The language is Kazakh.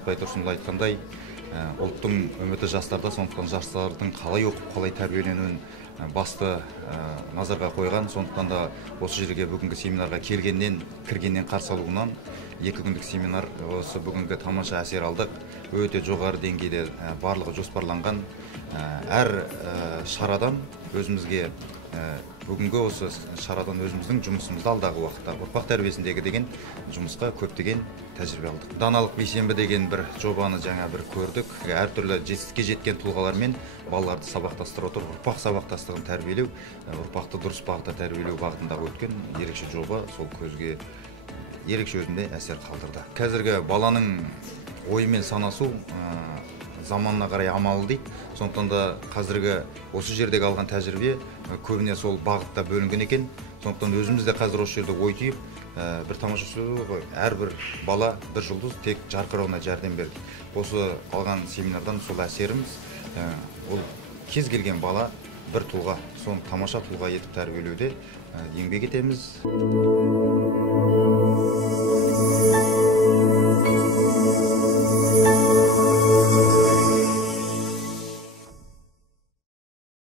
Ахмет Байтұрсынұлы айтқандай, ұлттың үміті жастарда, сондықтан жастардың қалай оқып, қалай тәрбиеленуін басты назарға қойған. Сондықтан да осы жерге бүгінгі семинарға кіргеннен қарсы алуынан 2 күндік семинар осы бүгінгі тамаша әсер алдық. Өте жоғары деңгейде барлығы жоспарланған. Әр шарадан өзімізге бүгінгі осы шарадан өзіміздің жұмысымызды алдағы уақытта ұрпақ тәрбиесіндегі деген жұмысқа көптеген тәжірибе алдық. Даналық бейсенбі деген бір жобаны жаңа бір көрдік. Әртүрлі жетістікке жеткен тұлғалармен балаларды сабақтастыра отырып, ұрпақ сабақтастығын тәрбиелеу, ұрпақты дұрыс бағытта тәрбиелеу бағытындағы өткен ерекше жоба сол көзге ерекше өзінде әсер қалдырды. Қазіргі баланың ойымен санасу заманына қарай амалы дейді. Сондықтан да қазіргі осы жердегі алған тәжірибе көбіне сол бағытта бөлінген екен. Сондықтан өзіміз де қазір осы жерде ой түйіп, бір тамаша сөз ғой, әрбір бала бір жұлдыз тек жарқырауына жәрдем берді. Осы алған семинардан сол әсеріміз, ол кез келген бала бір тұлға, соны тамаша тұлға етіп тәрбиелеуде еңбек етеміз.